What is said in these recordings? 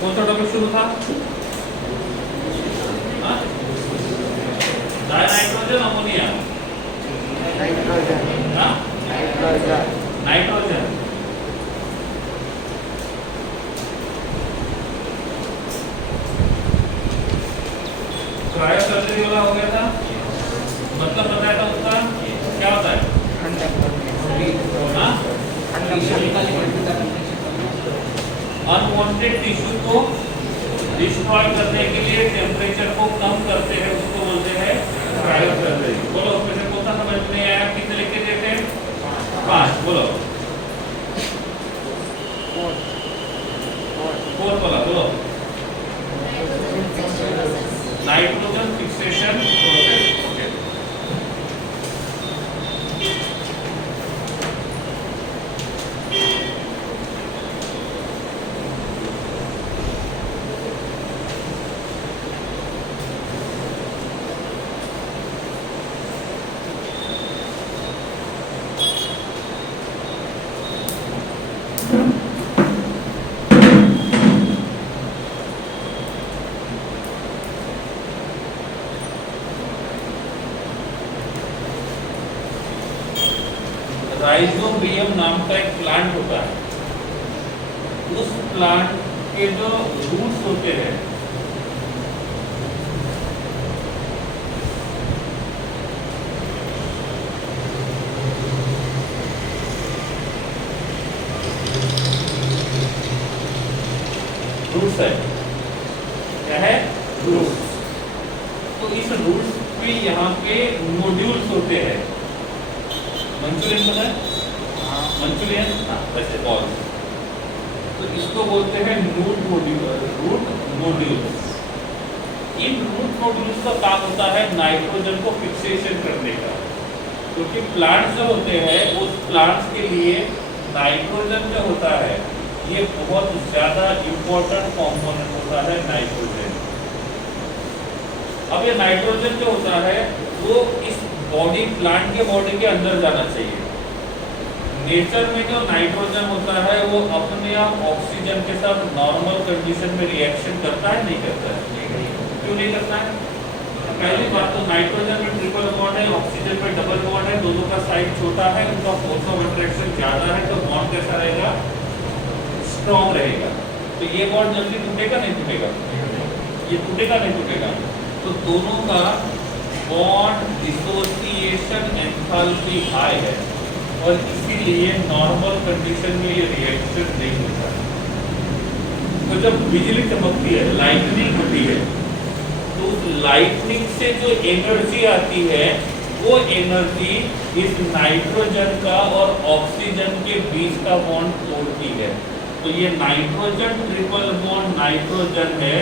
कौन सा टॉपिक शुरू था? Nitrogen ammonia, nitrogen. Cryo surgery वाला हो गया था, मतलब बताया था उसका क्या होता है? अनवांटेड टिश्यू को डिस्ट्रॉय करने के लिए टेम्परेचर को कम करते हैं, उसको बोलते हैं क्रायो सर्जरी। बोलो उसमें से कौन सा समझ में आया? कितने लिख के देते हैं? 5। बोलो 4 बोला, बोलो। Nitrogen fixation process. Okay, rhizobium नाम का एक प्लांट होता है। उस प्लांट के जो रूट्स होते हैं, रूट्स है, क्या है? रूट्स। तो इस रूट्स पे यहाँ पे नोड्यूल्स होते हैं। मंचूरियन पता है? मंचूरियन, वैसे बॉल। तो इसको बोलते हैं रूट नोड्यूल्स। इन रूट नोड्यूल्स का काम होता है नाइट्रोजन को फिक्सेशन करने का, क्योंकि प्लांट्स जो होते हैं उस प्लांट्स के लिए नाइट्रोजन जो होता है ये बहुत ज्यादा इंपॉर्टेंट कंपोनेंट होता है नाइट्रोजन। अब ये नाइट्रोजन जो होता है वो इस बॉडी, प्लांट के बॉडी के अंदर जाना चाहिए। नेचर में जो नाइट्रोजन होता है वो अपने आप ऑक्सीजन के साथ नॉर्मल कंडीशन में रिएक्शन करता है, नहीं करता है? क्यों नहीं करता है? पहली बात तो नाइट्रोजन में ट्रिपल बॉन्ड है, ऑक्सीजन में डबल बॉन्ड है, दोनों का साइज छोटा है, उनका फोर्स ऑफ अट्रैक्शन ज्यादा है, तो बॉन्ड कैसा रहेगा? स्ट्रॉन्ग रहेगा। तो ये बॉन्ड जल्दी टूटेगा नहीं टूटेगा? ये टूटेगा नहीं टूटेगा? तो दोनों का बॉन्ड डिसोसिएशन एंथैल्पी हाई है और इसीलिए नॉर्मल कंडीशन में ये रिएक्शन नहीं होता। तो जब बिजली चमकती है, लाइटनिंग होती है, तो उस लाइटनिंग से जो एनर्जी आती है वो एनर्जी इस नाइट्रोजन का और ऑक्सीजन के बीच का बॉन्ड तोड़ती है। तो ये नाइट्रोजन ट्रिपल बॉन्ड नाइट्रोजन है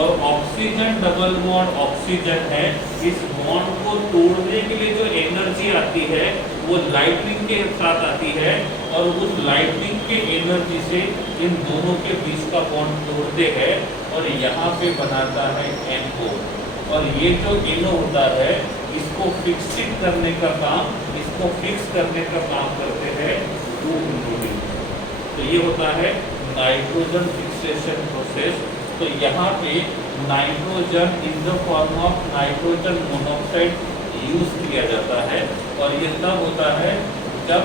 और ऑक्सीजन डबल बॉन्ड ऑक्सीजन है। इस बॉन्ड को तोड़ने के लिए जो एनर्जी आती है वो लाइटनिंग के साथ आती है और उस लाइटनिंग के एनर्जी से इन दोनों के बीच का बॉन्ड तोड़ते हैं और यहाँ पे बनाता है NO। और ये जो NO होता है इसको फिक्सिंग करने का काम, इसको फिक्स करने का काम करते हैं रूट नोड्यूल। तो ये होता है नाइट्रोजन फिक्सेशन प्रोसेस। तो यहाँ पे nitrogen in the form of nitrogen monoxide use किया जाता है और ये तब होता है जब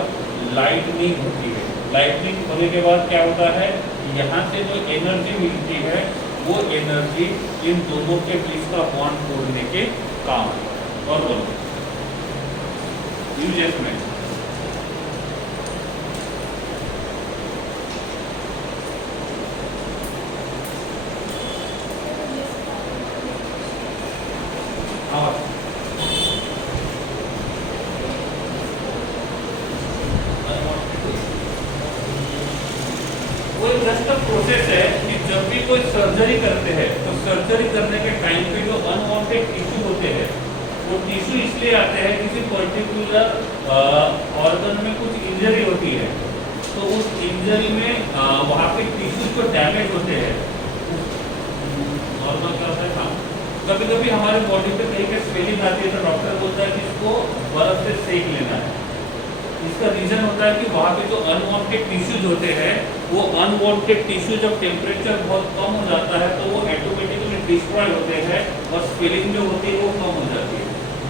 लाइटनिंग होती है। लाइटनिंग होने के बाद क्या होता है? यहाँ से जो एनर्जी मिलती है वो एनर्जी इन दोनों के बीच का बॉन्ड तोड़ने के काम है। और बोलो यूजेस में प्रोसेस है कि जब भी कोई सर्जरी करते हैं तो सर्जरी करने के टाइम पे जो अनवांटेड टिश्यू होते हैं वो टिश्यू इसलिए आते हैं किसी पर्टिकुलर ऑर्गन में कुछ इंजरी होती है, तो उस इंजरी में वहाँ पे टिश्यू जो डैमेज होते हैं, नॉर्मल क्या होता है, कभी कभी हमारे बॉडी पे कहीं पे स्वेलिंग आती है तो डॉक्टर बोलता है कि इसको बर्फ से सेक लेना है। इसका रीजन होता है कि वहाँ पे जो अनवांटेड टिश्यूज होते हैं, वो अनवांटेड टिश्यू जब टेम्परेचर बहुत कम हो जाता है तो वो ऑटोमेटिकली डिस्ट्रॉय होते हैं और स्वेलिंग जो होती है वो कम हो जाती है।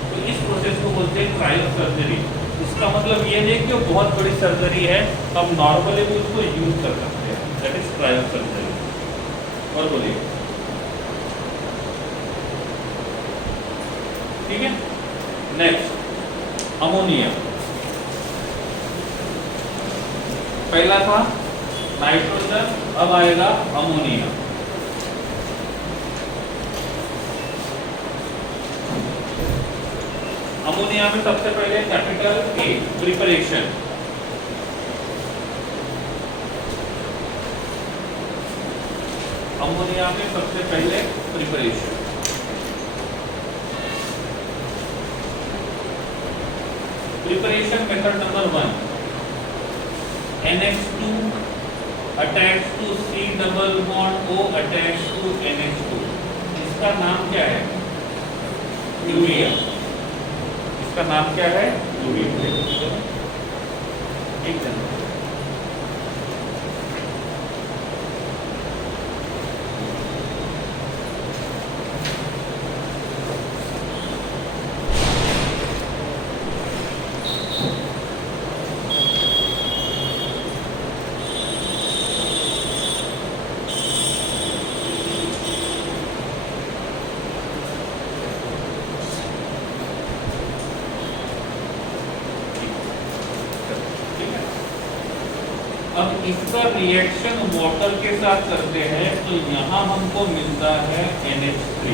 तो इस प्रोसेस को बोलते हैं क्रायोसर्जरी। इसका मतलब ये नहीं कि वो बहुत बड़ी सर्जरी है, हम नॉर्मली भी उसको यूज कर सकते हैं, दैट इज क्रायोसर्जरी। और बोलिए, ठीक है। Next ammonia. पहला था नाइट्रोजन, अब आएगा अमोनिया। अमोनिया में सबसे पहले कैपिटल ए प्रिपरेशन। अमोनिया में सबसे पहले preparation. Preparation method number 1, NH2 attached to C double bond O attached to NH2। इसका नाम क्या है? यूरिया। इसका नाम क्या है? यूरिया। एक जन अब इसका रिएक्शन वाटर के साथ करते हैं तो यहाँ हमको मिलता है NH3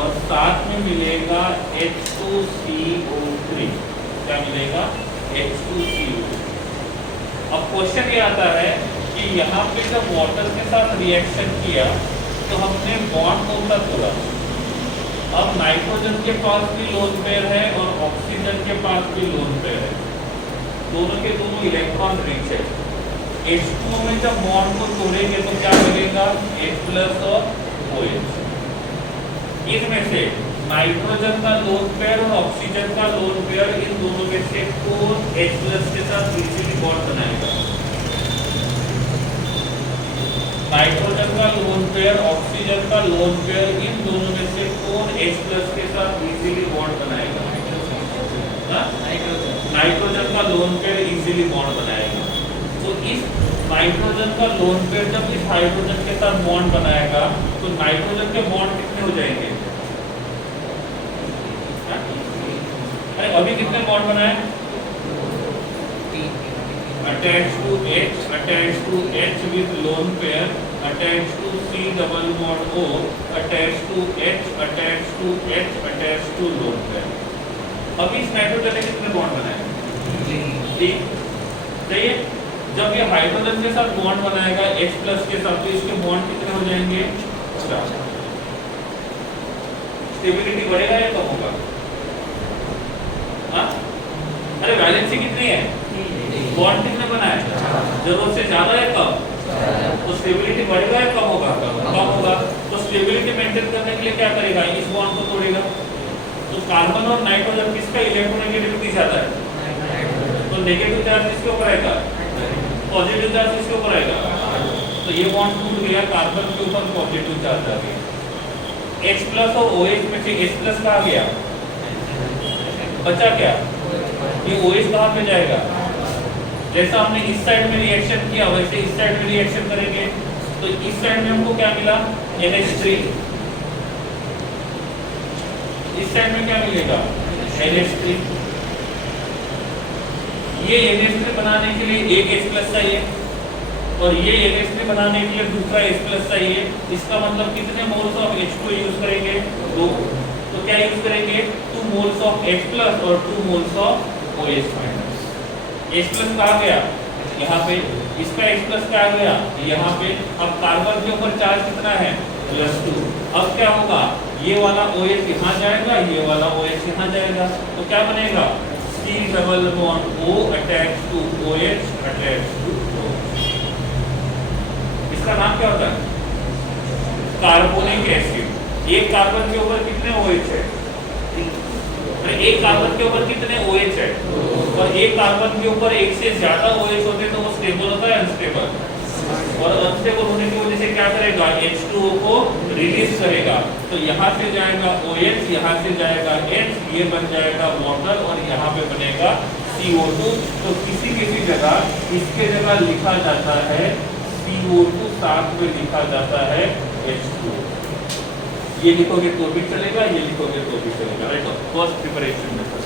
और साथ में मिलेगा H2CO3। क्या मिलेगा? H2CO3। अब क्वेश्चन ये आता है कि यहाँ पे जब वाटर के साथ रिएक्शन किया तो हमने बॉन्ड कौन सा तोड़ा? अब नाइट्रोजन के पास भी लोन पेयर है और ऑक्सीजन के पास भी लोन पेयर है, दोनों के दोनों इलेक्ट्रॉन रिच है। H2O में जब बॉन्ड को तोड़ेंगे तो क्या मिलेगा? H+ और OH। इनमें से नाइट्रोजन का लोन पेयर और ऑक्सीजन का लोन पेयर, इन दोनों में से कौन H+ के साथ इजीली बॉन्ड बनाएगा? नाइट्रोजन का लोन पेयर, ऑक्सीजन का लोन पेयर, इन दोनों में से कौन H+ के साथ इजीली बॉन्ड बनाएगा? नाइट्रोजन का लोन पेयर इजीली बॉन्ड बनाएगा। तो इस नाइट्रोजन का लोन पेयर जब इस हाइड्रोजन के साथ बॉन्ड बनाएगा तो नाइट्रोजन के बॉन्ड कितने हो जाएंगे? अरे अभी कितने बॉन्ड बनाए? attached to H with lone pair, attached to C double bond O, attached to H, attached to lone pair। अभी इस नाइट्रोजन ने कितने बॉन्ड बनाए? 3। सही है। जब ये हाइड्रोजन के साथ बॉन्ड बनाएगा H+ के साथ तो इसके बॉन्ड कितने हो जाएंगे? 4। स्टेबिलिटी बढ़ेगा या कम होगा? हाँ? अरे वैलेंसी कितनी है? बॉन्ड कितने बनाए? जरूरत से ज्यादा है कम? तो स्टेबिलिटी बढ़ेगा या कम होगा? कम होगा। तो स्टेबिलिटी मेंटेन करने के लिए क्या करेगा? इस बॉन्ड को तोड़ेगा। तो कार्बन और नाइट्रोजन किसका इलेक्ट्रोनेगेटिविटी ज्यादा है? तो नेगेटिव चार्ज किसके ऊपर आएगा? पॉजिटिव चार्ज किसके ऊपर आएगा? तो ये बॉन्ड टूट गया, कार्बन के ऊपर पॉजिटिव चार्ज आ गया। H+ और OH में से H+ कहाँ गया? बचा क्या? ये OH कहाँ पे जाएगा? जैसा हमने इस साइड में रिएक्शन किया वैसे इस साइड में रिएक्शन करेंगे तो इस साइड में हमको क्या मिला? NH3। इस साइड में क्या मिलेगा? NH3। ये NH3 बनाने के लिए एक H+ चाहिए और ये NH3 बनाने के लिए दूसरा H+ चाहिए। इसका मतलब कितने मोल्स ऑफ H2 यूज करेंगे? 2। तो क्या यूज करेंगे? 2 मोल्स ऑफ H+ और 2 मोल्स ऑफ OH-। H+ कहाँ गया? यहाँ पे। इसका H+ कहाँ गया? यहाँ पे। अब कार्बन के ऊपर चार्ज कितना है? +2। अब क्या होगा? ये वाला OH यहाँ जाएगा, ये वाला OH यहाँ जाएगा, तो क्या बनेगा? C double bond O attached to OH attached to OH। इसका नाम क्या होता है? Carbonic acid. एक कार्बन के ऊपर कितने OH है? तो एक कार्बन के ऊपर कितने OH है, और एक कार्बन के ऊपर एक से ज्यादा OH होते हैं तो वो स्टेबल होता है अनस्टेबल, और अनस्टेबल होने की वजह से क्या करेगा, H2O को रिलीज करेगा। तो यहाँ से जाएगा OH, यहाँ से जाएगा H, ये बन जाएगा वाटर, और यहाँ पे बनेगा CO2। तो किसी किसी जगह इसके जगह लिखा जाता है CO2, साथ में लिखा जाता है H2O। ये लिखोगे तो भी चलेगा, ये लिखोगे तो भी चलेगा, राइट। First preparation method.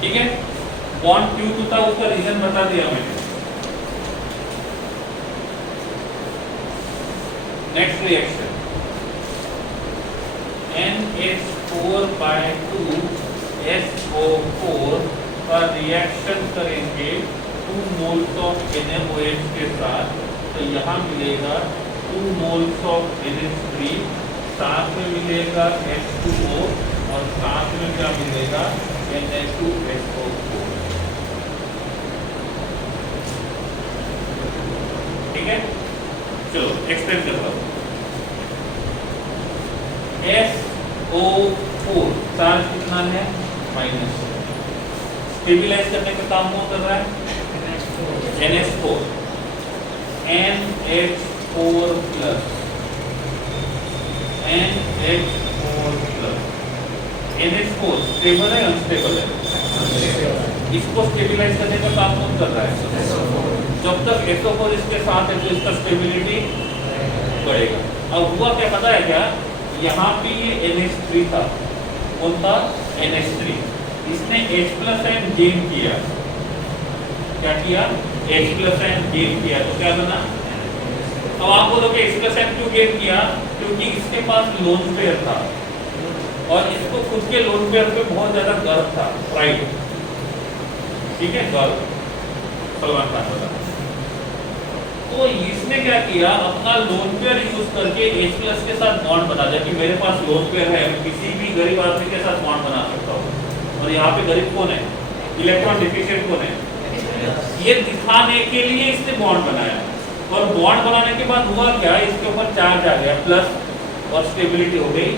ठीक है, बॉन्ड Q2 था, उसका रीजन बता दिया मैंने। नेक्स्ट रिएक्शन NH4/2SO4 का रिएक्शन करेंगे 2 मोल्स ऑफ NaOH के साथ, तो यहाँ मिलेगा 2 मोल्स ऑफ NH3, साथ में मिलेगा H2O, और साथ में क्या मिलेगा, Na2SO4। ठीक है, चलो एक्सप्लेन करता हूं। SO4 चार्ज कितना है, माइनस। स्टेबिलाइज करने का काम कौन कर रहा है, NH4। NH4 plus, NH4 plus. NH4 stable है अनस्टेबल है, इसको स्टेबलाइज करने का काम कौन कर रहा है, जब तक SO4 इसके साथ है तो इसका स्टेबिलिटी बढ़ेगा। अब हुआ क्या पता है क्या, यहाँ पे ये NH3 था, कौन था, NH3, इसने H+N गेन किया। क्या किया, H+N गेन किया, तो क्या बना। अब आप बोलोगे H+N क्यों गेन किया, क्योंकि इसके पास लोन पेयर था, और इसको खुद के लोन पेयर पे बहुत ज्यादा गर्व था, प्राइड। ठीक है, गर्व, सलमान खान वाला। तो इसने क्या किया, अपना लोन पेयर यूज करके H+ के साथ बॉन्ड बना दिया कि मेरे पास लोन पेयर है, मैं किसी भी गरीब आदमी के साथ बॉन्ड बना सकता हूँ। और यहाँ पे गरीब कौन है, इलेक्ट्रॉन डिफिशिएंट कौन है, ये दिखाने के लिए इसने बॉन्ड बनाया। और बॉन्ड बनाने के बाद हुआ क्या, इसके ऊपर चार्ज आ गया प्लस, और स्टेबिलिटी हो गई।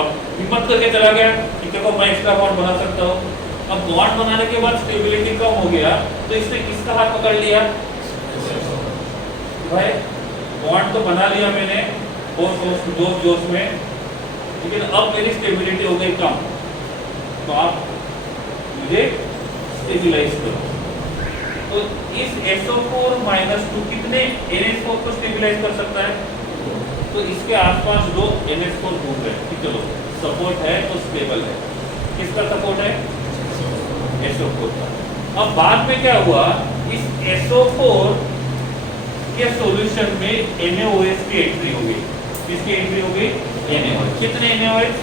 अब हिम्मत करके चला गया कि देखो मैं एक्स्ट्रा बॉन्ड बना सकता हूँ। अब बॉन्ड बनाने के बाद स्टेबिलिटी कम हो गया, तो इसने किसका हाथ पकड़ लिया, भाई बॉन्ड तो बना लिया मैंने बहुत जोश में, लेकिन अब मेरी स्टेबिलिटी हो गई कम, तो आप मुझे स्टेबलाइज करो। तो इस SO4-2 कितने NH4 को स्टेबलाइज कर सकता है, तो इसके आसपास दो NH4 घूम रहे हैं, चलो सपोर्ट है तो स्टेबल है। किसका सपोर्ट है, SO4 का। अब बाद में क्या हुआ, इस SO4 के सॉल्यूशन में NaOH की एंट्री हो गई। किसकी एंट्री हो गई, NaOH। कितने NaOH,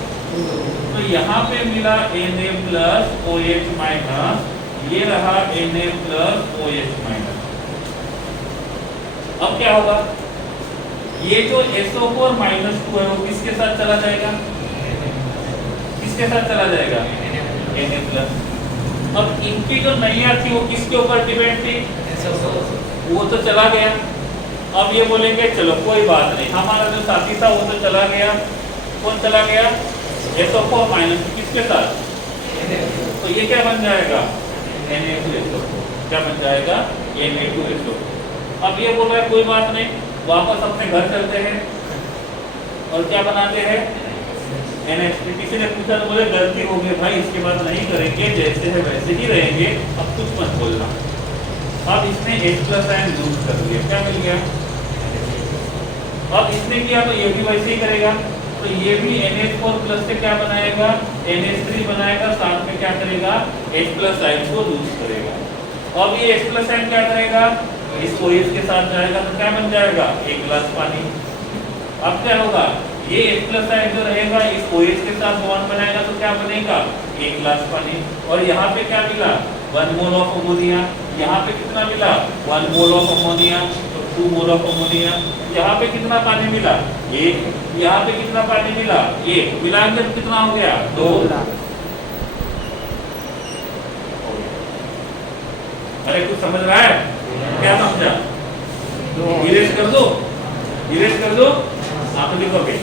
तो यहाँ पे मिला Na+OH-, ये रहा Na+OH-। अब क्या होगा, ये जो SO4-2 है वो किसके साथ चला जाएगा, किसके साथ चला जाएगा, Na+। अब इनकी जो नैया थी वो किसके ऊपर डिपेंड थी, वो तो चला गया। अब ये बोलेंगे चलो कोई बात नहीं, हमारा जो साथी था वो तो चला गया, कौन चला गया, SO4-, किसके साथ, तो ये क्या बन जाएगा, Na2SO4। क्या बन जाएगा, Na2SO4। अब ये बोल रहा है कोई बात नहीं, वापस अपने घर चलते हैं और क्या बनाते हैं, NH3। किसी ने पूछा तो बोले गलती हो गई भाई, इसके बाद नहीं करेंगे, जैसे है वैसे ही रहेंगे, अब कुछ मत बोलना। अब इसने H+N यूज कर लिया, क्या मिल गया। अब इसने किया तो ये भी वैसे ही करेगा, तो ये भी NH4+ से क्या बनाएगा, NH3 बनाएगा, साथ में क्या करेगा, H+N को लूज करेगा। अब ये H+N क्या करेगा, इस OH के साथ जाएगा तो क्या बन जाएगा, एक गिलास पानी। अब क्या होगा, ये H+ आयन जो रहेगा इस OH के साथ बॉन्ड बनाएगा तो क्या बनेगा, एक गिलास पानी। और यहाँ पे क्या मिला, 1 मोल ऑफ अमोनिया। यहाँ पे कितना मिला, 1 मोल ऑफ अमोनिया, तो 2 मोल ऑफ अमोनिया। यहाँ पे कितना पानी मिला, 1। यहाँ पे कितना पानी मिला, 1। मिलाकर कितना हो गया, 2। अरे कुछ समझ रहा है, क्या समझा, इरेज कर दो, इरेज कर दो, आप लिखोगे।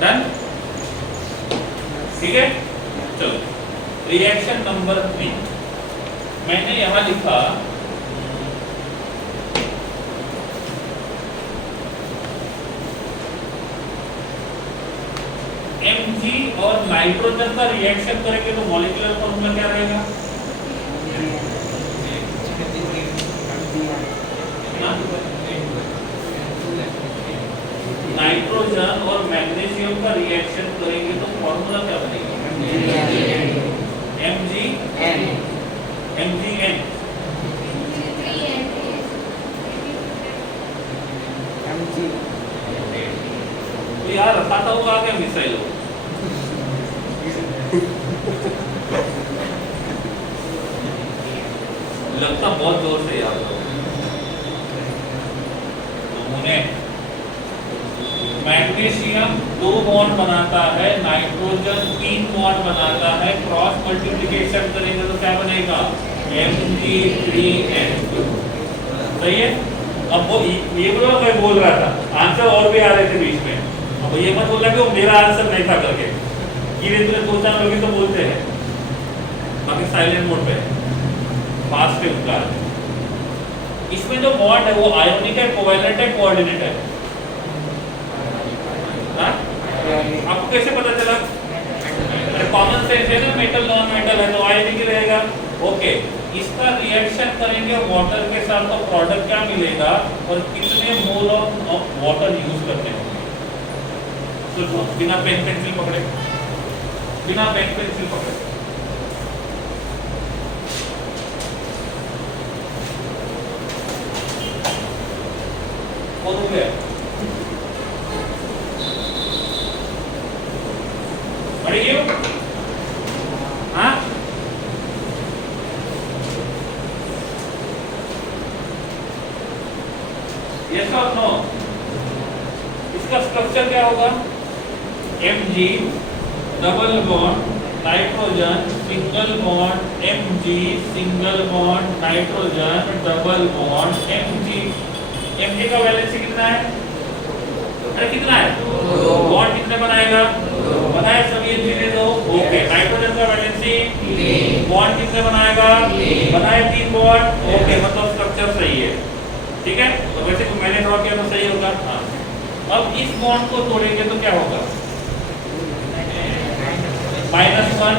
डन, ठीक है। चलो रिएक्शन नंबर 3 मैंने यहां लिखा Mg और नाइट्रोजन का रिएक्शन करेंगे तो मॉलिक्यूलर फॉर्मूला क्या रहेगा, नाइट्रोजन और मैग्नीशियम का रिएक्शन करेंगे तो फॉर्मूला क्या बनेगा, MgN। MgN तो यार रखाता हुआ आ गया मिसाइल हो। लगता बहुत जोर से याद हो। मैग्नीशियम 2 बॉन्ड बनाता है, नाइट्रोजन 3 बॉन्ड बनाता है, क्रॉस मल्टीप्लिकेशन करेंगे तो क्या बनेगा, Mg3n। सही है। अब वो ये मैं बोल रहा था, आंसर और भी आ रहे थे बीच में। अब ये मत बोलना कि वो मेरा आंसर नहीं था करके, धीरे धीरे 2-4 लोग तो बोलते हैं, बाकी साइलेंट मोड पे फास्ट है उनका। इसमें जो बॉन्ड है वो आयोनिक है, कोवैलेंट है, कोऑर्डिनेट है। आपको कैसे पता चला, कॉमन सेंस है ना, मेटल नॉन मेटल है तो आयोनिक ही रहेगा। ओके, इसका रिएक्शन करेंगे वाटर के साथ तो प्रोडक्ट क्या मिलेगा और कितने मोल ऑफ वाटर यूज करते होंगे। तो बिना पेन पेंसिल पकड़े, बिना पेन पेंसिल पकड़े हो गया। हाँ यस और नो, इसका स्ट्रक्चर क्या होगा, Mg double bond nitrogen single bond Mg single bond nitrogen double bond Mg। Mg का वैलेंसी कितना है, अरे कितना है, बॉन्ड कितने बनाएगा, बनाए सभी Mg 2। ओके, नाइट्रोजन का वैलेंसी 3, बॉन्ड कितने बनाएगा, बनाए 3 बॉन्ड। ओके, मतलब स्ट्रक्चर सही है, ठीक है। तो वैसे तो मैंने ड्रॉ किया तो सही होगा। हाँ, अब इस बॉन्ड को तोड़ेंगे तो क्या होगा, -1 +1।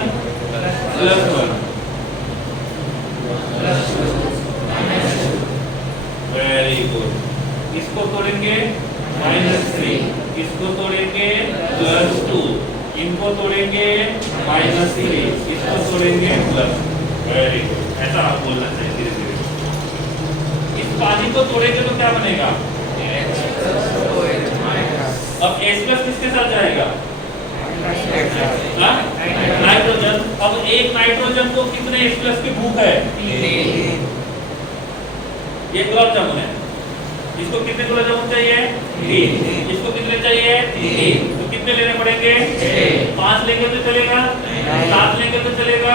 Very good. इसको तोड़ेंगे -3, इसको तोड़ेंगे +2, इनको तोड़ेंगे -3, इसको तोड़ेंगे प्लस। वेरी गुड, ऐसा आप बोलना चाहिए धीरे धीरे। इस पानी को तोड़ेंगे तो क्या बनेगा, अब H+ किसके साथ जाएगा, नाइट्रोजन। अब एक नाइट्रोजन को कितने H+ की भूख है, 3। ये गुलाब जामुन है, इसको कितने गुलाब जामुन चाहिए, 3। इसको कितने चाहिए, 3। तो कितने लेने पड़ेंगे, 5 लेंगे तो चलेगा, 7 लेंगे तो चलेगा,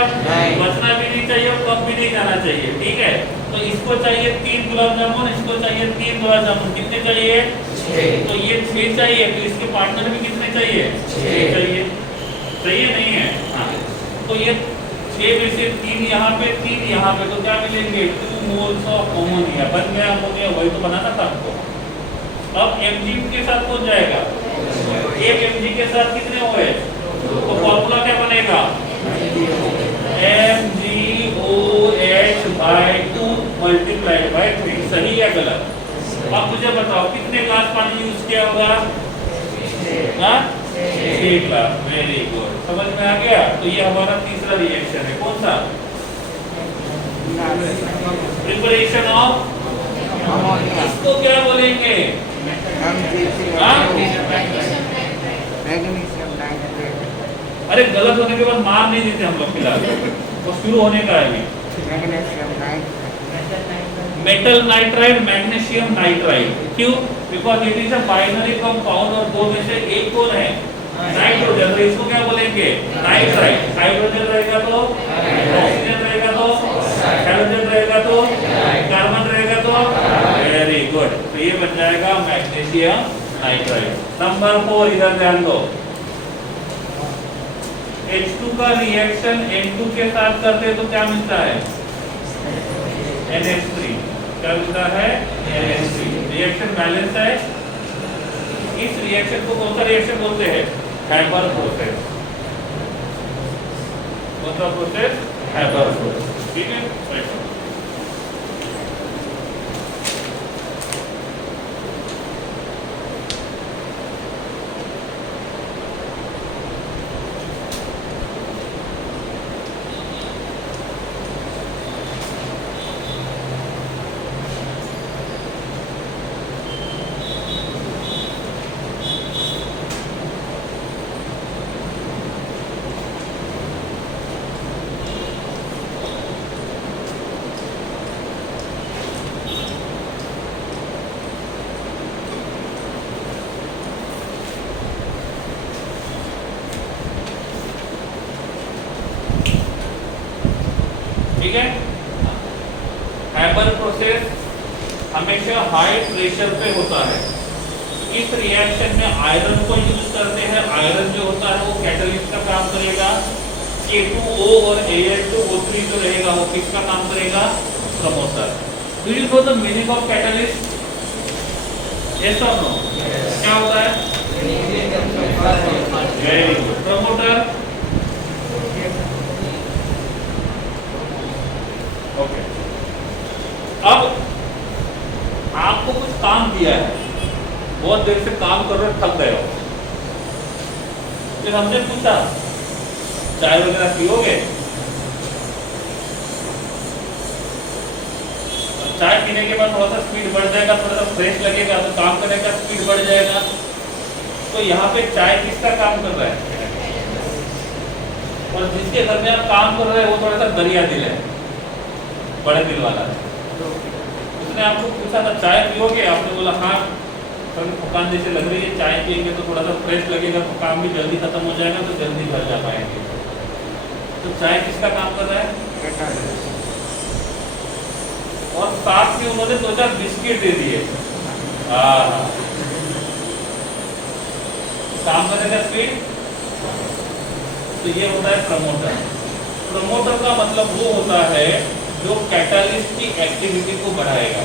बचना भी नहीं चाहिए और कम भी नहीं जाना चाहिए, ठीक है। तो इसको चाहिए 3 गुलाब जामुन, इसको चाहिए 3 गुलाब जामुन, कितने चाहिए, 6। तो ये 6 चाहिए, तो इसके पार्टनर भी कितने चाहिए, 6 चाहिए। सही है नहीं है, हाँ। तो ये 6 में से 3 यहाँ पे 3 यहाँ पे, तो क्या मिलेंगे 2 मोल्स ऑफ अमोनिया। बन गया अमोनिया, वही तो बनाना था हमको। अब Mg के साथ कौन जाएगा, एक Mg के साथ कितने हुए, तो फॉर्मूला क्या बनेगा MgOH/2 मल्टीप्लाइड बाय 3। सही या गलत? अब मुझे बताओ कितने ग्लास पानी यूज किया होगा, 6 ग्लास। वेरी गुड, समझ में आ गया। तो ये हमारा तीसरा रिएक्शन है, कौन सा, प्रिपरेशन ऑफ, इसको क्या बोलेंगे, अरे गलत होने के बाद मार नहीं देते हम लोग फिलहाल, वो शुरू होने का है। Metal nitride, magnesium nitride. क्यों? Because it is a binary compound और दो में से एक कौन है, नाइट्रोजन। तो इसको क्या बोलेंगे, नाइट्राइड। हाइड्रोजन रहेगा तो ऑक्सीजन रहेगा तो हैलोजन रहेगा तो कार्बन रहेगा तो, वेरी गुड। तो ये बन जाएगा मैग्नीशियम नाइट्राइड। नंबर 4 इधर ध्यान दो। H2 का रिएक्शन N2 के साथ करते तो क्या मिलता है, NH3। क्या मिलता है, NH3। रिएक्शन बैलेंस है। इस रिएक्शन को कौन सा रिएक्शन बोलते हैं, हैबर प्रोसेस। कौन सा प्रोसेस, हैबर प्रोसेस। ठीक है, ठीक है। हैबर प्रोसेस हमेशा हाई प्रेशर पे होता है। इस रिएक्शन में आयरन को यूज करते हैं। आयरन जो होता है वो कैटलिस्ट का काम करेगा। K2O और Al2O3 जो रहेगा वो किसका काम करेगा, promoter. Do you know the meaning of catalyst, yes और नो? क्या होता है, वेरी गुड। Promoter, okay. अब आपको कुछ काम दिया है, बहुत देर से काम कर रहे, थक गए हो, फिर हमने पूछा चाय वगैरह पियोगे, चाय पीने के बाद थोड़ा सा स्पीड बढ़ जाएगा, थोड़ा सा फ्रेश लगेगा, तो काम करने का स्पीड बढ़ जाएगा। तो यहाँ पे चाय किसका काम कर रहा है, और जिसके घर में आप काम कर रहे हैं वो थोड़ा सा दरिया दिल है, बड़े दिल वाला है। उसने आपको पूछा था चाय पियोगे, आपने बोला हाँ, थकान जैसे लग रही है, चाय पियेंगे तो थोड़ा सा फ्रेश लगेगा, तो काम भी जल्दी खत्म हो जाएगा, तो जल्दी घर जा पाएंगे। तो चाय किसका काम कर रहा है, और साथ में उन्होंने 2-4 बिस्किट दे दिए। काम करने का स्पीड, तो ये होता है प्रमोटर। प्रमोटर का मतलब वो होता है जो कैटालिस्ट की एक्टिविटी को बढ़ाएगा,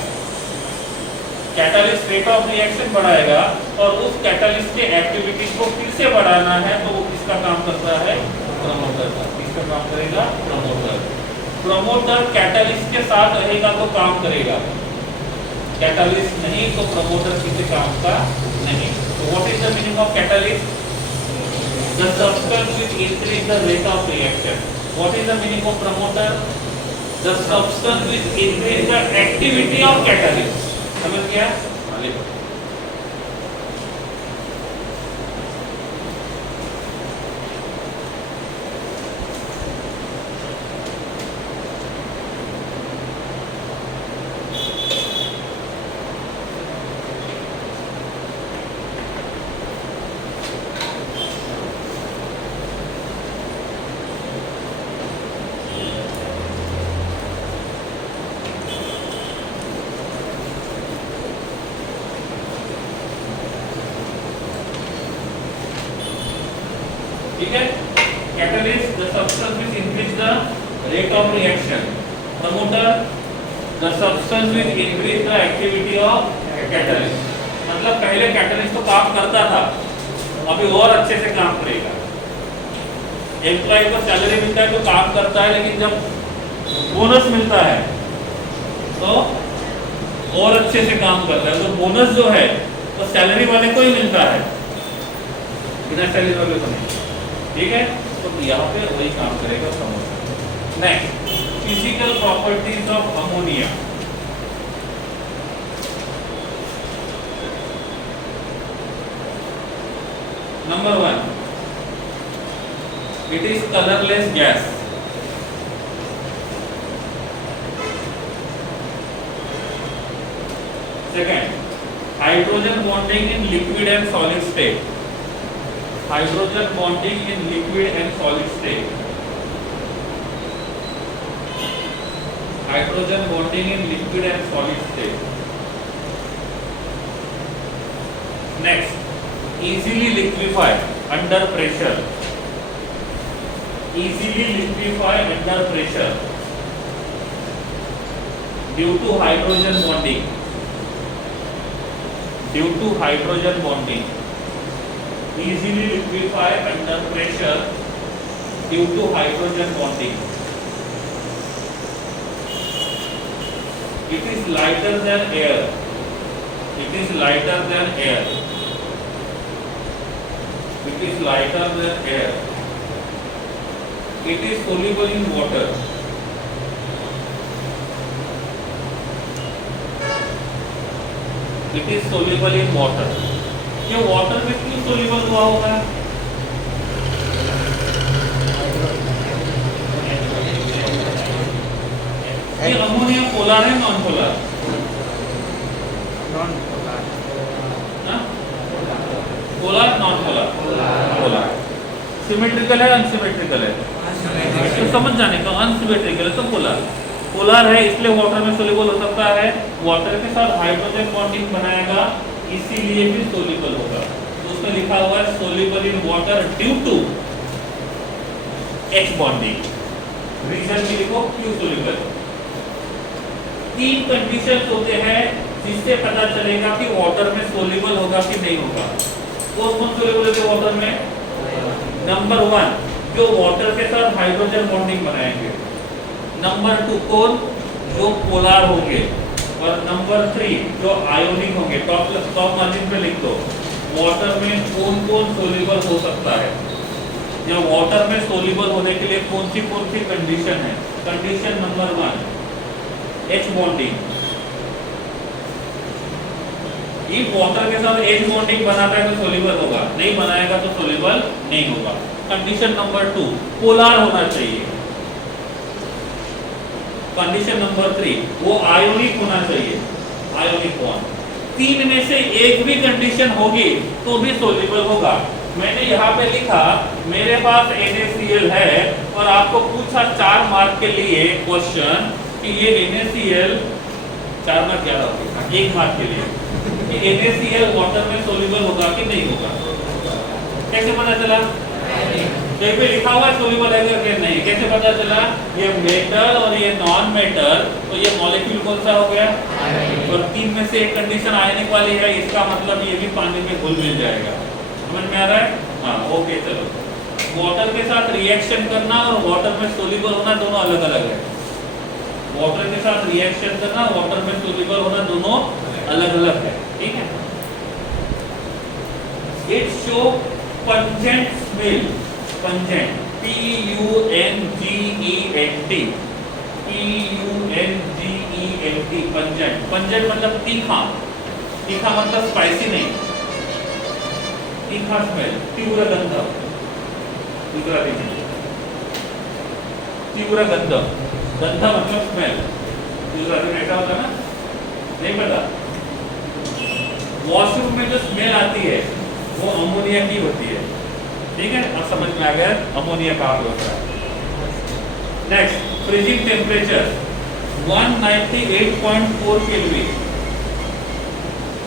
कैटालिस्ट रेट ऑफ रिएक्शन बढ़ाएगा, और उस कैटालिस्ट के एक्टिविटी को फिर से बढ़ाना है तो वो किसका काम करता है, प्रमोटर का। किसका काम करेगा, प्रमोटर। प्रमोटर कैटालिस्ट के साथ रहेगा तो काम करेगा, कैटालिस्ट नहीं तो प्रमोटर किसी काम का नहीं। तो what is the meaning of catalyst, the substance which increase the rate of reaction. What is the meaning of promoter, the substance which increase the activity of catalyst। समझ गया? ठीक है, catalyst the substance which the rate of reaction. Promoter, the substance will increase the activity of catalyst. मतलब पहले catalyst तो काम करता था, अभी और अच्छे से काम करेगा। एम्प्लॉय को सैलरी मिलता है तो काम करता है, लेकिन जब बोनस मिलता है तो और अच्छे से काम करता है। तो बोनस जो है तो सैलरी वाले को ही मिलता है, बिना सैलरी वाले को नहीं। ठीक है, तो यहाँ पे वही काम करेगा samosa. Next, physical properties of ammonia. Number 1, it is colorless gas. Second, hydrogen bonding in liquid and solid state. Hydrogen bonding in liquid and solid state. Hydrogen bonding in liquid and solid state. Next, easily liquefy under pressure. Easily liquefy under pressure due to hydrogen bonding. Due to hydrogen bonding. Easily liquefy under pressure due to hydrogen bonding. It is lighter than air. It is lighter than air. It is lighter than air. It is soluble in water. It is soluble in water. ये water में क्यों soluble हुआ होगा? ये ammonia polar है non polar? Non polar. Polar non polar? Polar. Symmetrical है unsymmetrical है? तो समझ जाने का, अनसिमेट्रिकल है तो पोलर। पोलर है इसलिए वाटर में सोल्यूबल हो सकता है, वाटर के साथ हाइड्रोजन बॉन्डिंग बनाएगा इसीलिए भी सोल्यूबल होगा। तो उसमें लिखा हुआ है soluble in water due to H bonding. Reason भी लिखो क्यों सोल्यूबल। 3 कंडीशंस होते हैं जिससे पता चलेगा कि वाटर में सोल्यूबल होगा कि नहीं होगा। कौन सोल्यूबल है वाटर में? नंबर 1, जो वाटर के साथ हाइड्रोजन बॉन्डिंग बनाएंगे। नंबर 2, कौन? जो पोलर होंगे। और नंबर 3, जो आयोनिक होंगे। टॉप मार्जिन पे लिख दो, वाटर में कौन कौन सोल्यूबल हो सकता है। जो वाटर में सोल्यूबल होने के लिए कौन सी कंडीशन है? Condition number 1, H bonding. ये वाटर के साथ H बॉन्डिंग बनाता है तो सोल्यूबल होगा, नहीं बनाएगा तो सोल्यूबल नहीं होगा। कंडीशन नंबर 2, पोलर होना चाहिए। कंडीशन नंबर 3, वो आयोनिक होना चाहिए, आयोनिक बॉन्ड। 3 में से एक भी कंडीशन होगी तो भी सोल्यूबल होगा। मैंने यहाँ पे लिखा मेरे पास NaCl है और आपको पूछा 4 मार्क के लिए क्वेश्चन कि ये NaCl 4 मार्क ज्यादा होगा, 1 मार्क के लिए कि NaCl वाटर में सोल्यूबल होगा कि नहीं होगा। कैसे पता चला? कहीं पे लिखा हुआ है सोल्यूबल है कि नहीं, कैसे पता चला? ये मेटल और ये नॉन मेटल, तो ये मॉलिक्यूल कौन सा हो गया? और 3 में से एक कंडीशन आयनिक वाली है, इसका मतलब ये भी पानी में घुल मिल जाएगा। समझ में आ रहा है? हाँ, ओके चलो। वाटर के साथ रिएक्शन करना और वाटर में सोल्यूबल होना दोनों अलग अलग है। वाटर के साथ रिएक्शन करना, वाटर में सोल्यूबल होना दोनों अलग अलग है। ठीक है। It show pungent smell. Pungent, PUNGENT, PUNGENT, pungent. Pungent मतलब तीखा, तीखा मतलब स्पाइसी नहीं, तीखा स्मेल। तीव्र गंध, गुजराती में तीव्र गंध, गंध मतलब स्मेल। गुजराती में ऐसा होता है ना, नहीं पता? वॉशरूम में जो स्मेल आती है वो अमोनिया की होती है। ठीक है, अब समझ में आ गया अमोनिया कहाँ पे होता है। Next, freezing temperature 198.4 kelvin.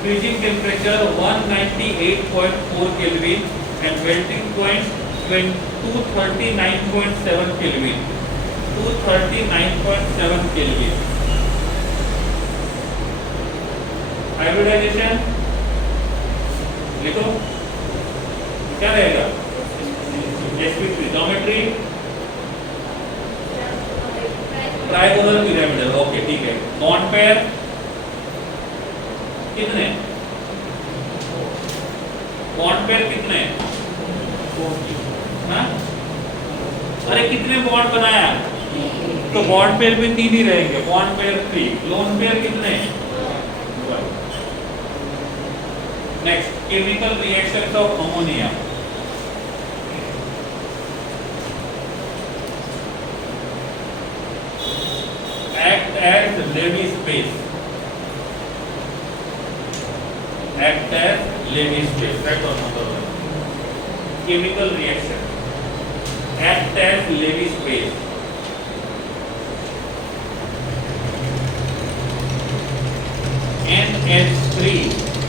Freezing temperature 198.4 kelvin and melting point 239.7 kelvin. 239.7 kelvin. Hybridisation लिखो क्या रहेगा, sp3। Geometry trigonal pyramidal, okay ठीक है। बॉन्ड पेयर कितने, बॉन्ड पेयर कितने, हाँ? अरे कितने बॉन्ड बनाया, तो बॉन्ड पेयर में 3 ही रहेंगे, बॉन्ड पेयर 3। लोन पेयर कितने। Next, chemical reaction of ammonia. Act as Lewis space. Act as Lewis space. Right or number 1. Chemical reaction. Act as Lewis space. NH3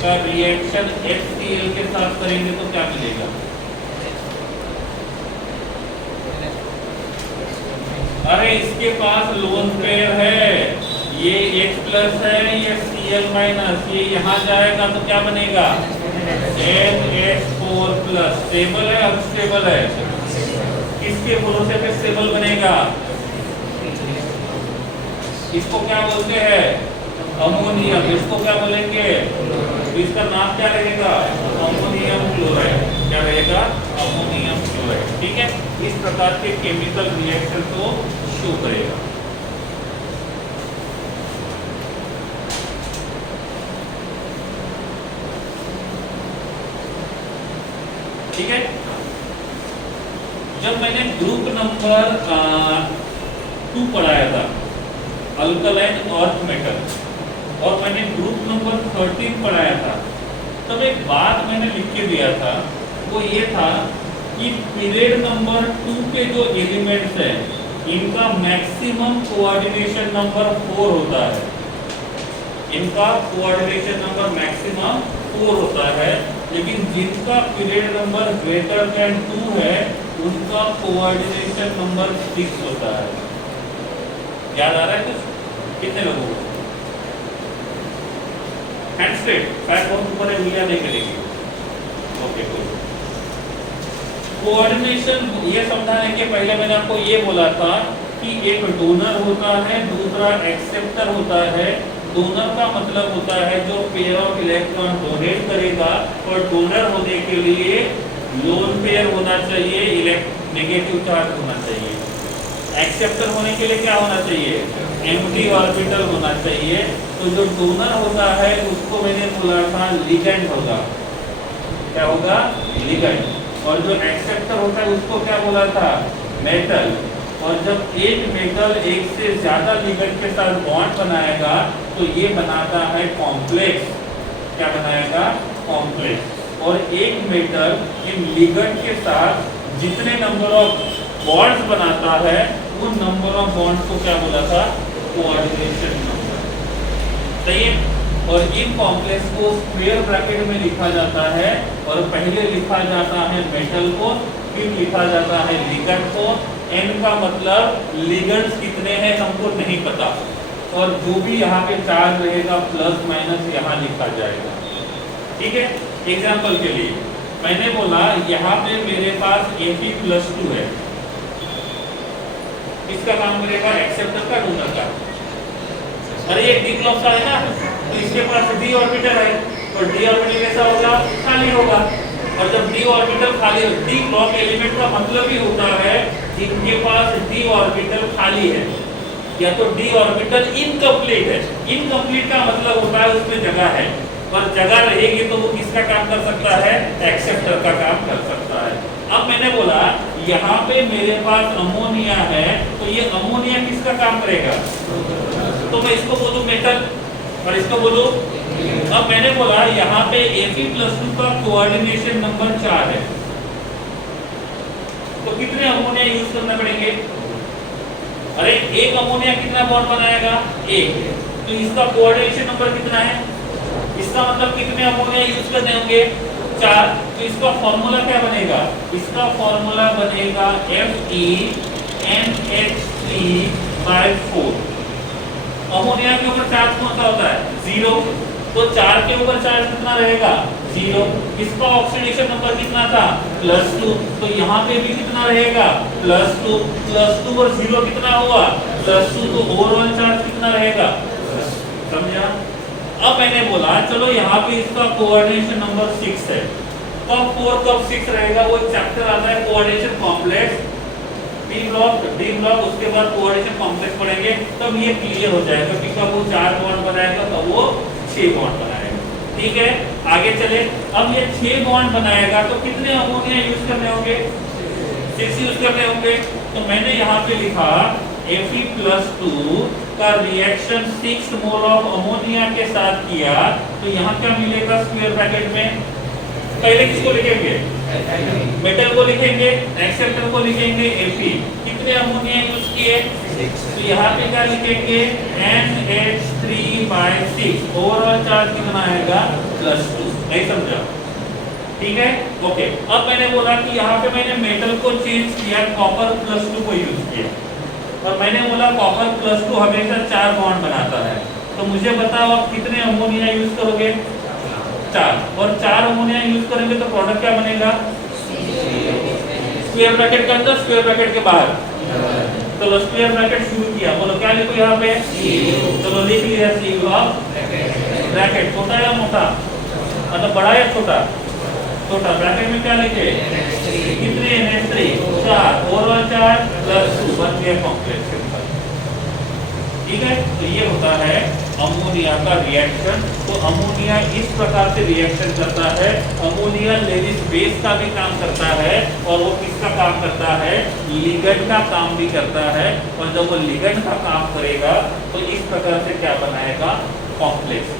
का रिएक्शन HCl के साथ करेंगे तो क्या मिलेगा। अरे इसके पास लोन पेयर है, ये H प्लस है, ये Cl माइनस, ये यहाँ जाएगा तो क्या बनेगा NH4 प्लस। स्टेबल है, अनस्टेबल है, किसके भरोसे पे स्टेबल बनेगा, इसको क्या बोलते हैं अमोनियम, इसको क्या बोलेंगे, इसका नाम क्या रहेगा अमोनियम क्लोराइड। क्या रहेगा अमोनियम क्लोराइड, ठीक है। इस प्रकार के केमिकल रिएक्शन को शो करेगा। ठीक है, जब मैंने ग्रुप नंबर 2 पढ़ाया था अल्कलाइन अर्थ मेटल, और मैंने ग्रुप नंबर 13 पढ़ाया था, तब एक बात मैंने लिख के दिया था, वो ये था कि पीरियड नंबर 2 के जो एलिमेंट्स हैं इनका मैक्सिमम कोऑर्डिनेशन नंबर 4 होता है, इनका कोऑर्डिनेशन नंबर मैक्सिमम 4 होता है, लेकिन जिनका पीरियड नंबर ग्रेटर देन 2 है उनका कोऑर्डिनेशन नंबर 6 होता है। याद आ रहा है कुछ, कितने लोगों को हैंड स्ट्रेट, पैर बहुत ऊपर है, उंगलियां नहीं करेगी, ओके गुड। कोऑर्डिनेशन ये समझाने के पहले मैंने आपको ये बोला था कि एक डोनर होता है, दूसरा एक्सेप्टर होता है। डोनर का मतलब होता है जो पेयर ऑफ इलेक्ट्रॉन डोनेट करेगा, और डोनर होने के लिए लोन पेयर होना चाहिए, नेगेटिव चार्ज होना चाहिए। एक्सेप्टर होने के लिए क्या होना चाहिए, एम्प्टी ऑर्बिटल होना चाहिए। तो जो डोनर होता है उसको मैंने बोला था लिगेंड होगा, क्या होगा लिगेंड, और जो एक्सेप्टर होता है उसको क्या बोला था मेटल। और जब एक मेटल एक से ज्यादा लिगेंड के साथ बॉन्ड बनाएगा तो ये बनाता है कॉम्प्लेक्स, क्या बनाएगा कॉम्प्लेक्स। और एक मेटल इन लिगेंड के साथ जितने नंबर ऑफ बॉन्ड्स बनाता है उन नंबर ऑफ बॉन्ड्स को क्या बोला था कोऑर्डिनेशन नंबर, सही है। और इन कॉम्प्लेक्स को स्क्वायर ब्रैकेट में लिखा जाता है, और पहले लिखा जाता है मेटल को, फिर लिखा जाता है लिगेंड को। n का मतलब लिगेंड्स कितने हैं हमको नहीं पता, और जो भी यहाँ पे चार्ज रहेगा प्लस माइनस यहाँ लिखा जाएगा, ठीक है। एग्जांपल के लिए मैंने बोला यहाँ पे मेरे पास Fe+2 है, इसका काम करेगा एक्सेप्टर का डोनर का। अरे ये डी ब्लॉक का है ना, तो इसके पास d ऑर्बिटल है, और d ऑर्बिटल कैसा होगा खाली होगा। और जब d ऑर्बिटल खाली, d ब्लॉक एलिमेंट का मतलब ही होता है जिनके पास d ऑर्बिटल खाली है, या तो d ऑर्बिटल इनकम्प्लीट है। इनकम्प्लीट का मतलब होता है उसमें जगह है, और जगह रहेगी तो वो किसका काम कर सकता है एक्सेप्टर का काम कर सकता है। अब मैंने बोला यहाँ पे मेरे पास अमोनिया है, तो ये अमोनिया किसका काम करेगा, तो मैं इसको बोलूं मेटल और इसको बोलूं। अब मैंने बोला यहाँ पे Fe+2 का कोऑर्डिनेशन नंबर 4 है, तो कितने अमोनिया यूज करना पड़ेंगे। अरे एक अमोनिया कितना बॉन्ड बनाएगा, एक, तो इसका कोऑर्डिनेशन नंबर कितना है, इसका मतलब कितने अमोनिया यूज करने होंगे 4। तो इसका फॉर्मूला क्या बनेगा, इसका फॉर्मूला बनेगा FeNH3 3/4। अमोनिया के ऊपर चार्ज कौन सा होता है? 0। तो 4 के ऊपर चार्ज कितना रहेगा? 0। इसका ऑक्सीडेशन नंबर कितना था? +2। तो यहाँ पे भी कितना रहेगा? +2। +2 और 0 कितना हुआ? +2। तो ओवरऑल चार्ज कितना रहेगा? समझा? अब मैंने बोला चलो यहाँ पे इसका कोऑर्डिनेशन नंबर 6 है। कब 4 कब 6 रहेगा? वो चैप्टर आता है कोऑर्डिनेशन कॉम्प्लेक्स, डी ब्लॉक, उसके बाद कोऑर्डिनेशन कॉम्प्लेक्स पढ़ेंगे, तब ये क्लियर हो जाएगा कि कब वो 4 बॉन्ड बनाएगा, तब वो 6 बॉन्ड बनाएगा। ठीक है, आगे चले। अब ये 6 बॉन्ड बनाएगा तो कितने अमोनिया यूज करने होंगे? 6 यूज करने होंगे। तो मैंने यहाँ पे लिखा Fe+2 का रिएक्शन 6 मोल ऑफ अमोनिया के साथ किया, तो यहाँ क्या मिलेगा स्क्वायर ब्रैकेट में? पहले किसको लिखेंगे? मेटल को लिखेंगे, एक्सेप्टर को लिखेंगे Fe। कितने अमोनिया यूज किए? तो यहाँ पे क्या लिखेंगे? NH3/6। ओवरऑल चार्ज कितना आएगा? +2। नहीं समझा? ठीक है, ओके। अब मैंने बोला कि यहाँ पे मैंने मेटल को चेंज किया, कॉपर +2 को यूज किया, और मैंने बोला कॉपर +2 हमेशा 4 बॉन्ड बनाता है। तो मुझे बताओ आप कितने अमोनिया यूज करोगे? 4। और 4 अमोनिया यूज करेंगे तो प्रोडक्ट क्या बनेगा? स्क्वायर ब्रैकेट के अंदर, स्क्वायर ब्रैकेट के बाहर। चलो स्क्वायर ब्रैकेट शुरू किया, बोलो क्या लिखो यहाँ पे? चलो लिख लिया सी ब्रैकेट। छोटा या मोटा? मतलब बड़ा या छोटा? छोटा। ब्रैकेट में क्या लिखे? कितने? NH3 4। ओवरऑल चार्ज +2 बन गया कॉम्प्लेक्स। ठीक है, तो ये होता है अमोनिया का रिएक्शन। तो अमोनिया इस प्रकार से रिएक्शन करता है। अमोनिया लेविस बेस का भी काम करता है, और वो किसका काम करता है? लिगेंड का काम भी करता है। और जब वो लिगेंड का काम करेगा तो इस प्रकार से क्या बनाएगा? कॉम्प्लेक्स।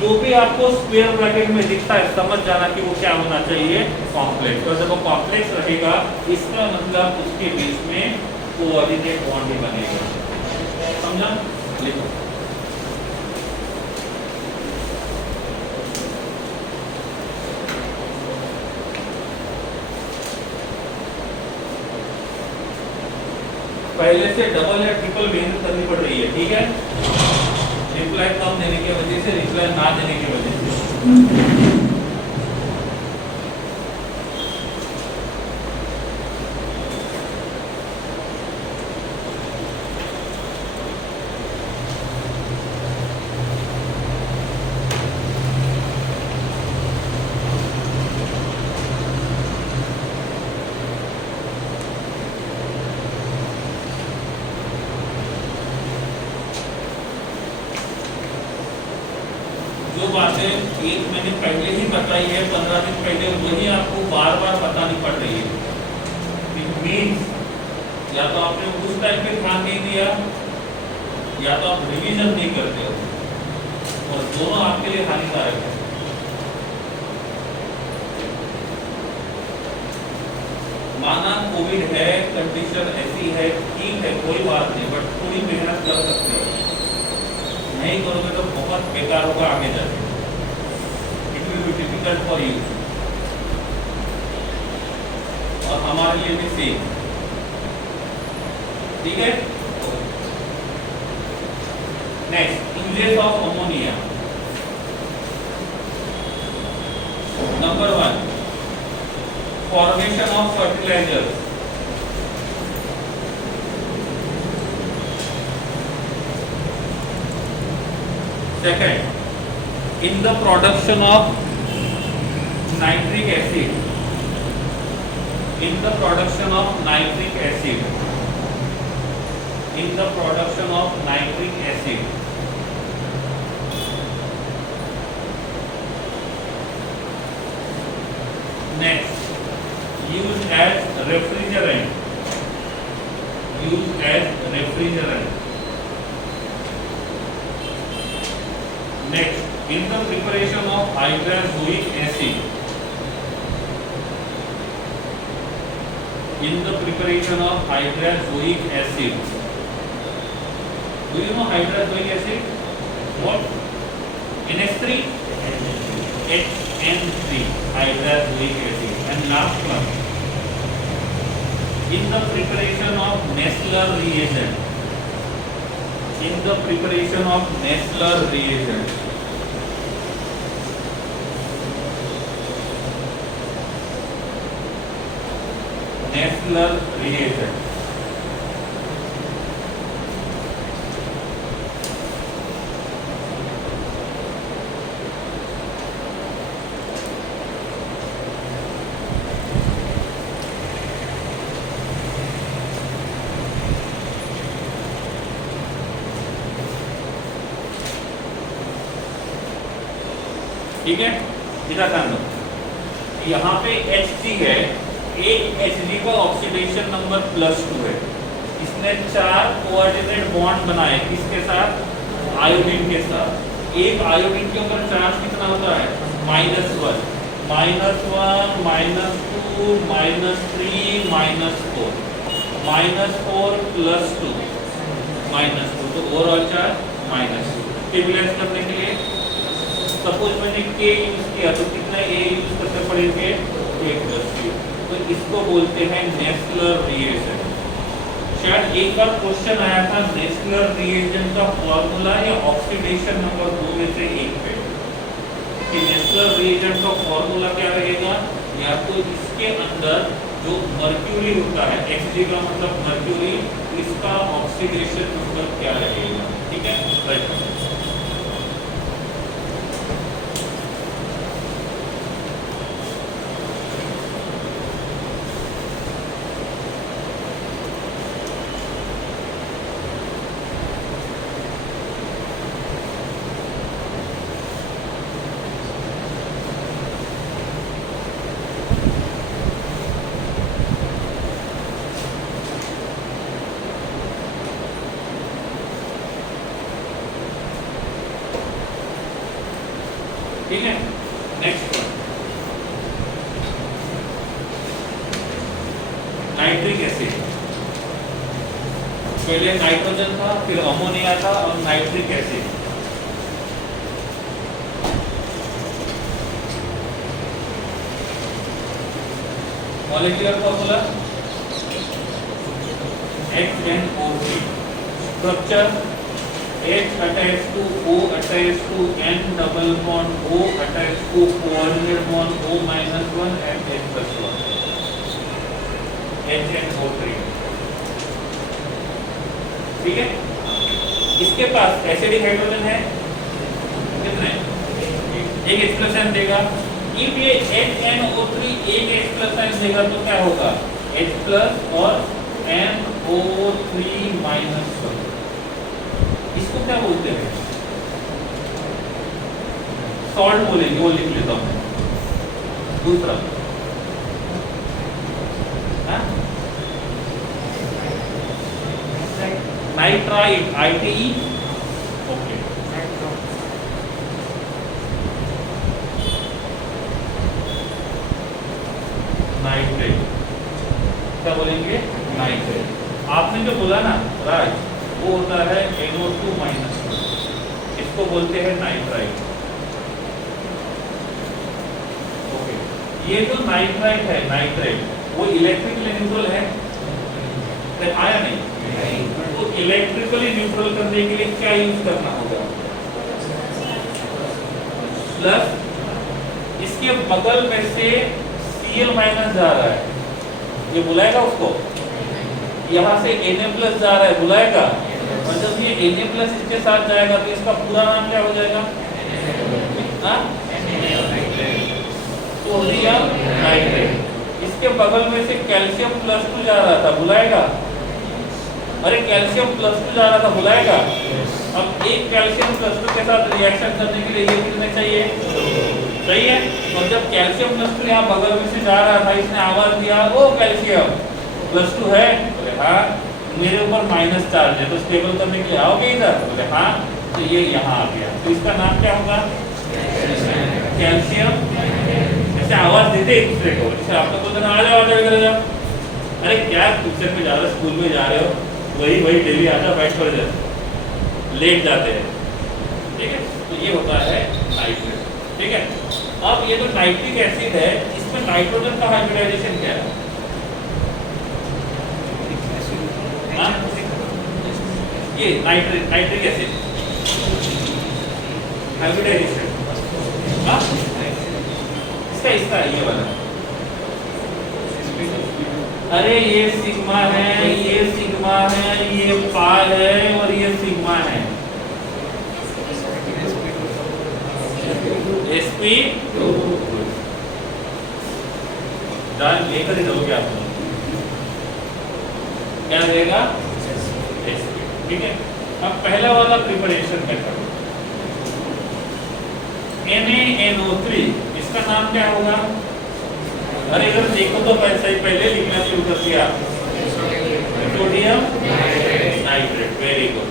जो भी आपको स्क्वायर ब्रैकेट में दिखता है समझ जाना कि वो क्या होना चाहिए? कॉम्प्लेक्स। और जब वो कॉम्प्लेक्स रहेगा इसका मतलब उसके बीच में कोऑर्डिनेट बॉन्ड भी बनेगा। समझा? लिखो। पहले से डबल या ट्रिपल मेहनत करनी पड़ रही है। ठीक है, रिप्लाई कम देने की वजह से, रिप्लाई ना देने की वजह से। जो बातें 1 महीने पहले ही बताई है, 15 दिन पहले, वही आपको बार बार बतानी पड़ रही है। इट मीन्स या तो आपने उस टाइम पे ध्यान नहीं दिया, या तो आप रिवीजन नहीं करते हो, और दोनों आपके लिए हानिकारक है। माना कोविड है, कंडीशन ऐसी है, ठीक है, कोई बात नहीं, बट थोड़ी मेहनत कर सकते हो। नहीं करोगे तो बहुत बेकार होगा आगे जाके। It will be difficult for you, और हमारे लिए भी सेम। ठीक है, next uses of ammonia. Number 1, formation of fertilisers. Second, in the production of nitric acid. In the production of nitric acid. In the production of nitric acid. Next, used as refrigerant. Used as refrigerant. Next, in the preparation of hydrazoic acid. In the preparation of hydrazoic acid. Do you know hydrazoic acid? What? NH3? HN3, hydrazoic acid. And last one, in the preparation of Nessler reagent. in the preparation of Nessler reagent. Nessler reagent. ठीक है, इधर ध्यान दो, यहाँ पे Hg है, एक Hg का ऑक्सीडेशन नंबर +2 है। इसने 4 कोऑर्डिनेट बॉन्ड बनाए, किसके साथ? आयोडीन के साथ। एक आयोडीन के ऊपर चार्ज कितना होता है? -1, -1, -2, -3, -4, -4 +2, तो ओवरऑल चार्ज -2। स्टेबलाइज करने के लिए सपोज मैंने K यूज किया तो कितना A यूज करते पड़ेंगे? K+2। तो इसको बोलते हैं नेस्लर रिएजेंट। शायद एक बार क्वेश्चन आया था नेस्लर रिएजेंट का फॉर्मूला या ऑक्सीडेशन नंबर 2 में से एक पे, कि नेस्लर रिएजेंट का फॉर्मूला क्या रहेगा, या तो इसके अंदर जो मर्क्यूरी होता है, Hg का मतलब मर्क्यूरी, इसका ऑक्सीडेशन नंबर क्या रहेगा। ठीक है, राइट। ठीक है, नेक्स्ट नाइट्रिक एसिड। पहले नाइट्रोजन था, फिर अमोनिया था, और nitric acid. Molecular formula HNO3। Structure H attached to O attached to N double bond O attached to coordinate bond O -1 and H+1, HNO3। ठीक है, इसके पास एसिडिक हाइड्रोजन है कितने? एक H+N देगा। इफ ये HNO3 एक H+N देगा तो क्या होगा? H+ और NO3 -1। इसको क्या बोलते हैं? सॉल्ट बोलेंगे, वो लिख लेता हूं। दूसरा नाइट्राइट, ITE। ओके, नाइट्रेट क्या बोलेंगे? नाइट्रेट। आपने जो बोला ना राज, वो होता है NO2-, इसको बोलते हैं नाइट्राइट। ओके, ये जो नाइट्राइट है, नाइट्रेट, वो इलेक्ट्रिकली न्यूट्रल है, आया नहीं? तो इलेक्ट्रिकली न्यूट्रल करने के लिए क्या यूज करना होगा? प्लस, इसके बगल में से Cl- जा रहा है, ये बुलाएगा उसको? यहाँ से Na+ जा रहा है, बुलाएगा? और जब ये Na+ इसके साथ जाएगा तो इसका पूरा नाम क्या हो जाएगा? Sodium nitrate. इसके बगल में से कैल्शियम +2 जा रहा था, बुलाएगा? अरे कैल्शियम +2 जा रहा था, बुलाएगा? अब एक कैल्शियम +2 के साथ रिएक्शन करने के लिए ये कितने चाहिए? सही है। और जब कैल्शियम +2 यहाँ बगल में से जा रहा था, इसने आवाज दिया, ओ कैल्शियम +2 है? बोले हाँ। मेरे ऊपर माइनस चार्ज है, तो स्टेबल करने के लिए आओगे इधर? बोले हाँ। तो ये यहाँ आ गया, तो इसका नाम क्या होगा? कैल्शियम। ऐसे आवाज देते एक दूसरे को, जैसे आप लोग बोलते हैं आ जाओ आ जाओ इधर जाओ। अरे क्या पिक्चर में जा रहे हो, स्कूल में जा रहे हो, वही डेली आजा बैठ कर जाते, लेट जाते हैं। ठीक है, तो ये होता है नाइट्रेट। ठीक है, अब ये जो नाइट्रिक एसिड है, इसमें नाइट्रोजन का हाइब्रिडाइजेशन क्या है? ये नाइट्रिक एसिड हाइब्रिडाइजेशन, हाँ इसका ये वाला, अरे ये सिग्मा है, ये सिग्मा है, ये पाई है और ये सिग्मा है, sp2 जान लेकर ही रहोगे आप लोग, क्या रहेगा sp, ठीक है। अब पहला वाला प्रिपरेशन मेथड NaNO3, इसका नाम क्या होगा? अरे इधर देखो तो पहले लिखना शुरू कर दिया, सोडियम नाइट्रेट, वेरी गुड।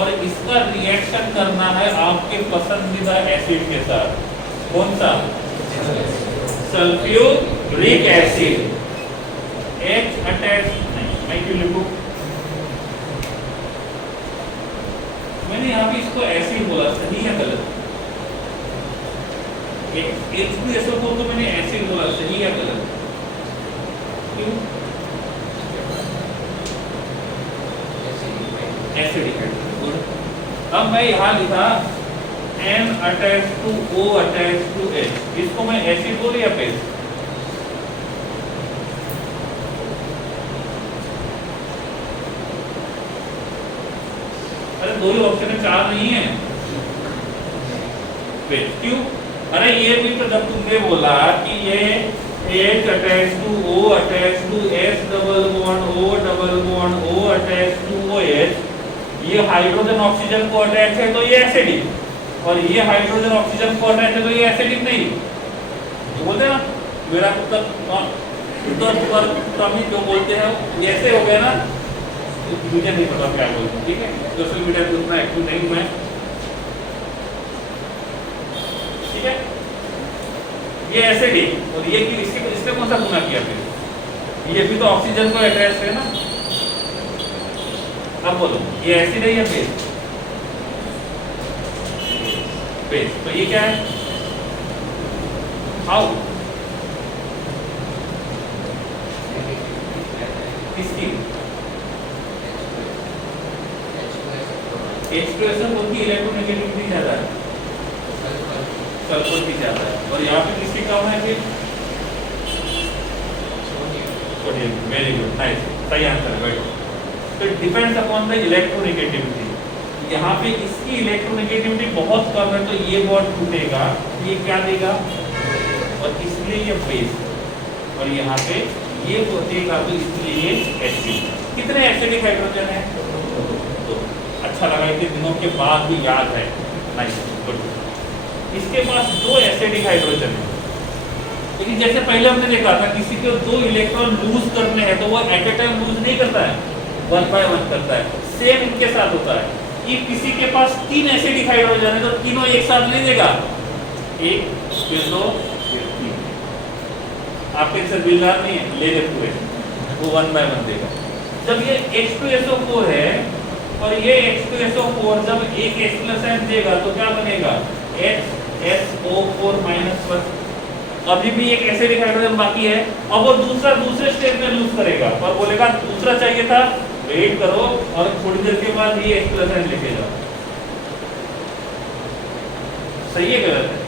और इसका रिएक्शन करना है आपके पसंदीदा एसिड के साथ, कौन सा? सल्फ्यूरिक एसिड, H अटैच नहीं, मैं क्यों लिखूं? मैंने यहाँ पे इसको एसिड बोला, सही है गलत? H2SO को तो मैंने एसिड बोला, सही है गलत? क्यों? एसिडिक है। अब मैं यहाँ लिखा N attach to O attach to H, इसको मैं एसिड बोलूं या बेस? अरे दो ही ऑप्शन है, चार नहीं है। बेस क्यों? अरे ये भी तो जब तुमने बोला कि ये H attach to O attach to S double bond O attach to OH, ये हाइड्रोजन ऑक्सीजन को अटैच है तो ये एसिडिक, और ये हाइड्रोजन ऑक्सीजन को अटैच है तो ये एसिडिक नहीं, तो बोलते हैं ना मेरा उत्तर जो बोलते हैं ऐसे हो गया ना, मुझे नहीं पता क्या बोलते, ठीक है। सोशल मीडिया पे उतना एक्टिव नहीं हूं मैं, ठीक है। ये एसिडिक और ये इसके कौन सा गुना किया फिर? ये भी तो ऑक्सीजन को अटैच है ना। अब बोलो ये एसिड है या बेस? बेस, तो ये क्या है? हाउ? किसकी? H2SO की इलेक्ट्रोनेगेटिविटी ज्यादा है, सल्फर की ज्यादा है, और यहाँ पे किसकी कम है फिर? सोडियम, वेरी गुड, नाइस, सही आंसर है। तो it depends upon the electronegativity, यहाँ पे इसकी इलेक्ट्रोनेगेटिविटी बहुत कम है तो ये बॉन्ड टूटेगा, ये क्या देगा? और इसलिए ये बेस, और यहाँ पे ये देगा तो इसलिए ये एसिड। कितने एसिडिक हाइड्रोजन है? तो अच्छा लगा, इतने दिनों के बाद भी याद है, नाइस, गुड। इसके पास दो एसिडिक हाइड्रोजन है, लेकिन जैसे पहले हमने देखा था किसी को दो इलेक्ट्रॉन लूज करने हैं तो वो एट ए टाइम लूज नहीं करता है, 1 by 1 करता है। सेम इनके साथ होता है। ये किसी के पास 3 एसिडिक हाइड्रोजन है तो तीनों एक साथ नहीं देगा, एक फिर दो फिर तीन, आपके से बिलदार नहीं है, ले ले पूरे, वो 1 by 1 देगा। जब ये H2SO4 है और ये H2SO4 जब एक H+ देगा तो क्या बनेगा? HSO4 -1। अभी भी एक एसिडिक हाइड्रोजन बाकी है, अब वो दूसरे स्टेप में लूज करेगा और बोलेगा दूसरा चाहिए था, वेट करो और थोड़ी देर के बाद ये H+ लेके जाओ। सही है गलत है?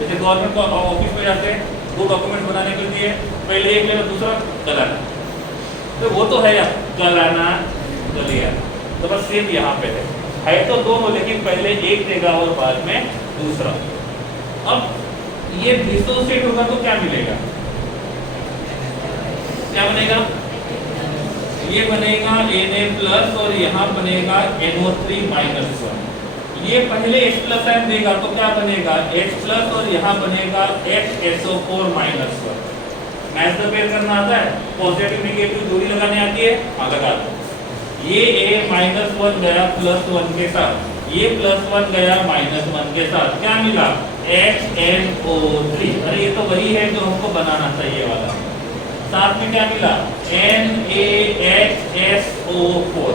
जैसे गवर्नमेंट को ऑफिस में जाते हैं 2 डॉक्यूमेंट बनाने के लिए, पहले एक लेना दूसरा गलाना, तो वो तो है यार गलाना गलिया, तो बस सेम यहाँ पे है तो दोनों, लेकिन पहले एक देगा और बाद में दूसरा। अब ये डिसोसिएट होगा तो क्या मिलेगा? क्या बनेगा? ये बनेगा Na+ और यहाँ बनेगा NO3-1। ये पहले H+ देगा तो क्या बनेगा? H+ और यहाँ बनेगा HSO4-1। मैच द पेयर करना आता है? पॉजिटिव नेगेटिव जोड़ी लगाने आती है? हाँ लगा दो। ये A-1 गया +1 के साथ, ये +1 गया -1 के साथ, क्या मिला? HNO3। अरे ये तो वही है जो हमको बनाना था, ये वाला। साथ में क्या मिला? NaHSO4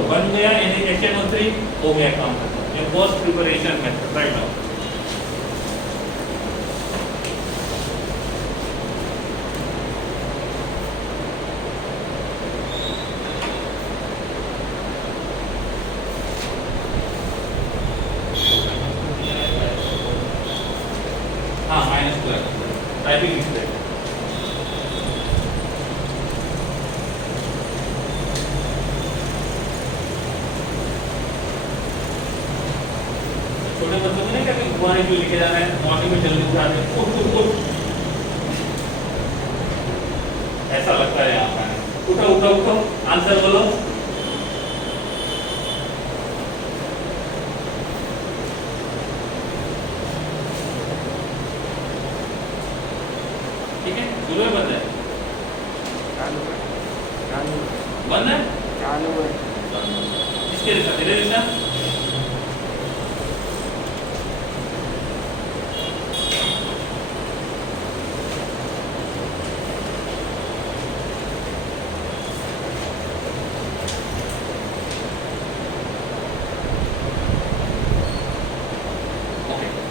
बन गया, NaHNO3 हो गया काम खत्म। ये post preparation method right now. Typing mistake. छोटे बच्चों को नहीं क्या घुमाने के लिए लेके जाना है, मॉर्निंग में जल्दी उठाने, उठ उठ उठ, ऐसा लगता है यहाँ पर। उठो उठो उठो, आंसर बोलो। ठीक है, शुरू है बंद है? बंद है? चालू है। किसके रिश्ता? तेरे रिश्ता?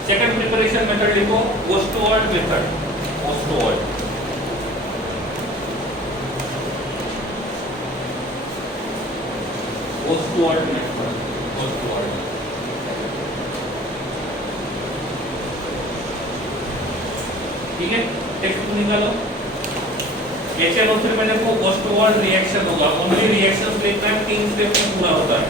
सेकंड प्रिपरेशन मेथड लिखो, पोस्टवर्ड मेथड। पोस्टवर्ड, पोस्टवर्ड मेथड, पोस्टवर्ड। ठीक है, टेक्स्ट बुक निकालो। HNO3 में देखो पोस्टवर्ड रिएक्शन होगा, ओनली रिएक्शंस देखना है, 3 स्टेप में पूरा होता है।